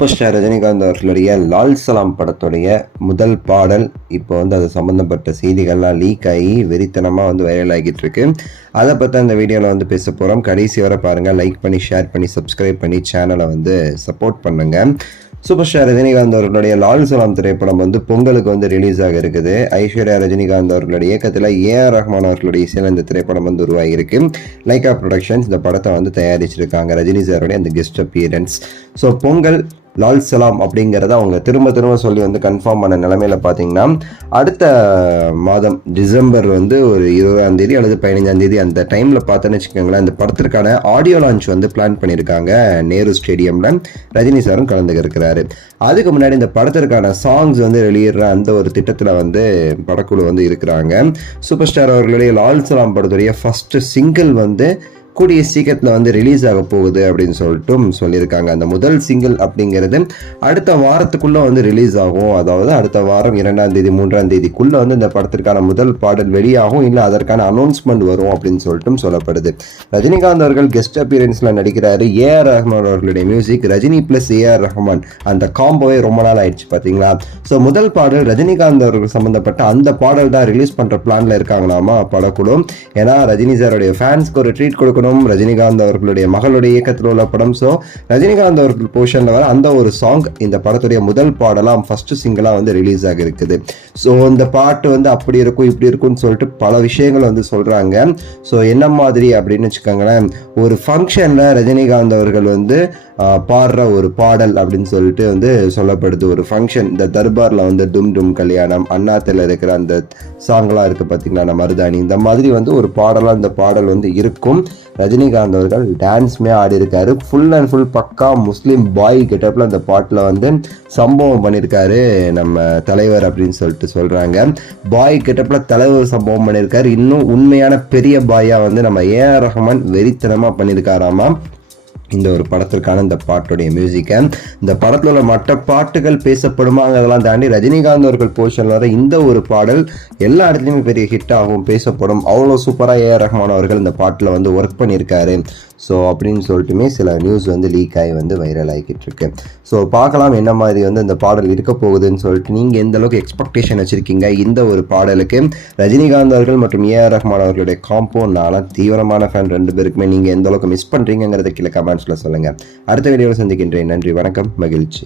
Super star Rajinikanth அவர்களுடைய லால் சலாம் படத்துடைய முதல் பாடல் இப்போ அது சம்மந்தப்பட்ட செய்திகள்லாம் லீக் ஆகி வெறித்தனமாக வைரல் ஆகிட்டு இருக்கு. அதை பற்றி அந்த வீடியோவில் பேச போகிறோம். கடைசி வரை பாருங்கள், லைக் பண்ணி ஷேர் பண்ணி சப்ஸ்கிரைப் பண்ணி சேனலை சப்போர்ட் பண்ணுங்கள். சூப்பர் ஸ்டார் ரஜினிகாந்த் அவர்களுடைய லால் சலாம் திரைப்படம் பொங்கலுக்கு ரிலீஸ் ஆக இருக்குது. ஐஸ்வர்யா ரஜினிகாந்த் அவர்களுடைய இயக்கத்தில் ஏஆர் ரஹ்மான் அவர்களுடைய இசையில் இந்த திரைப்படம் உருவாகி இருக்கு. லைகா ப்ரொடக்ஷன்ஸ் இந்த படத்தை தயாரிச்சிருக்காங்க. ரஜினி சாருடைய அந்த guest appearance. So Pongal Lal Salaam அப்படிங்கிறத அவங்க திரும்ப சொல்லி கன்ஃபார்ம் பண்ண நிலைமையில பார்த்தீங்கன்னா, அடுத்த மாதம் டிசம்பர் ஒரு 20ஆம் தேதி அல்லது 15ஆம் தேதி அந்த டைமில் பார்த்தோன்னு வச்சுக்கோங்களேன், அந்த படத்திற்கான ஆடியோ லான்ச் பிளான் பண்ணியிருக்காங்க. நேரு ஸ்டேடியமில் ரஜினி சாரும் கலந்துக்க இருக்கிறாரு. அதுக்கு முன்னாடி இந்த படத்திற்கான சாங்ஸ் வெளியிடுற அந்த ஒரு திட்டத்தில் படக்குழு இருக்கிறாங்க. சூப்பர் ஸ்டார் அவர்களுடைய லால் சலாம் படத்துடைய ஃபர்ஸ்ட் சிங்கிள் கூடிய சீக்கிரத்தில் ரிலீஸ் ஆக போகுது அப்படின்னு சொல்லியிருக்காங்க. அந்த முதல் சிங்கிள் அப்படிங்கிறது அடுத்த வாரத்துக்குள்ள ரிலீஸ் ஆகும். அதாவது அடுத்த வாரம் 2ஆம் தேதி 3ஆம் தேதிக்குள்ள இந்த படத்திற்கான முதல் பாடல் வெளியாகும், இல்லை அதற்கான அனௌன்ஸ்மெண்ட் வரும் அப்படின்னு சொல்லப்படுது. ரஜினிகாந்த் அவர்கள் கெஸ்ட் அப்பியரன்ஸ்ல நடிக்கிறாரு. ஏஆர் ரஹ்மான் அவர்களுடைய music, Rajini plus AR Rahman அந்த காம்போவே ரொம்ப நாள் ஆயிடுச்சு பார்த்தீங்களா. ஸோ முதல் பாடல் ரஜினிகாந்த் அவர்கள் சம்பந்தப்பட்ட அந்த பாடல் தான் ரிலீஸ் பண்ற பிளான்ல இருக்காங்களாமா படக்குழு. ஏன்னா ரஜினி சாருடைய ஃபேன்ஸ்க்கு ஒரு ட்ரீட் கொடுக்கணும். ரஜினிகாந்த் அவர்களுடைய மகளுடைய இயக்கத்தில் உள்ள படம். ஸோ ரஜினிகாந்த் அவர்கள் போர்ஷன்ல வர அந்த ஒரு சாங் இந்த படத்துடைய முதல் பாடலாம் ஃபர்ஸ்ட் சிங்கிளா ரிலீஸ் ஆக இருக்குது. ஸோ இந்த பாட்டு அப்படி இருக்கும் இப்படி இருக்கும்னு சொல்லிட்டு பல விஷயங்கள் சொல்றாங்க. ஸோ என்ன மாதிரி அப்படின்னு வச்சுக்கோங்களேன், ஒரு ஃபங்க்ஷன்ல ரஜினிகாந்த் அவர்கள் பாடுற ஒரு பாடல் அப்படின்னு சொல்லிட்டு சொல்லப்படுது. ஒரு ஃபங்க்ஷன், இந்த தர்பார்ல டும் டும் கல்யாணம், அண்ணாத்தில் இருக்கிற அந்த சாங்லாம் இருக்கு பார்த்தீங்களா, மருதாணி, இந்த மாதிரி ஒரு பாடலாம் இந்த பாடல் இருக்கும். ரஜினிகாந்த் அவர்கள் டான்ஸ்மே ஆடி இருக்காரு. ஃபுல் அண்ட் ஃபுல் பக்கா முஸ்லீம் பாய் கெட்டப்ல அந்த பாட்டில் சம்பவம் பண்ணியிருக்காரு நம்ம தலைவர் அப்படின்னு சொல்றாங்க. பாய் கெட்டப்ல தலைவர் சம்பவம் பண்ணியிருக்காரு. இன்னும் உண்மையான பெரிய பாயா நம்ம ஏஆர் ரஹ்மான் வெறித்தனமா பண்ணியிருக்காராமா இந்த ஒரு படத்திற்கான இந்த பாட்டுடைய மியூசிக்கை. இந்த படத்தில் உள்ள மற்ற பாட்டுகள் பேசப்படுமாங்கிறதெல்லாம் தாண்டி ரஜினிகாந்த் அவர்கள் போர்ஷன் வர இந்த ஒரு பாடல் எல்லா இடத்துலையுமே பெரிய ஹிட் ஆகும், பேசப்படும். அவ்வளோ சூப்பராக ஏஆர் ரஹ்மான் அவர்கள் இந்த பாட்டில் ஒர்க் பண்ணியிருக்காரு. ஸோ அப்படின்னு சொல்லிட்டுமே சில நியூஸ் லீக் ஆகி வைரல் ஆகிக்கிட்டு இருக்கு. ஸோ பார்க்கலாம் என்ன மாதிரி இந்த பாடல் இருக்க போகுதுன்னு சொல்லிட்டு நீங்கள் எந்த அளவுக்கு எக்ஸ்பெக்டேஷன் வச்சுருக்கீங்க இந்த ஒரு பாடலுக்கு. ரஜினிகாந்த் அவர்கள் மற்றும் ஏஆர் ரஹ்மான் அவர்களுடைய காம்போ நானும் தீவிரமான ஃபேன், ரெண்டு பேருக்குமே நீங்கள் எந்த அளவுக்கு மிஸ் பண்ணுறீங்கிறத கீழே கமெண்ட்ஸில் சொல்லுங்கள். அடுத்த வீடியோவில் சந்திக்கின்றேன். நன்றி, வணக்கம், மகிழ்ச்சி.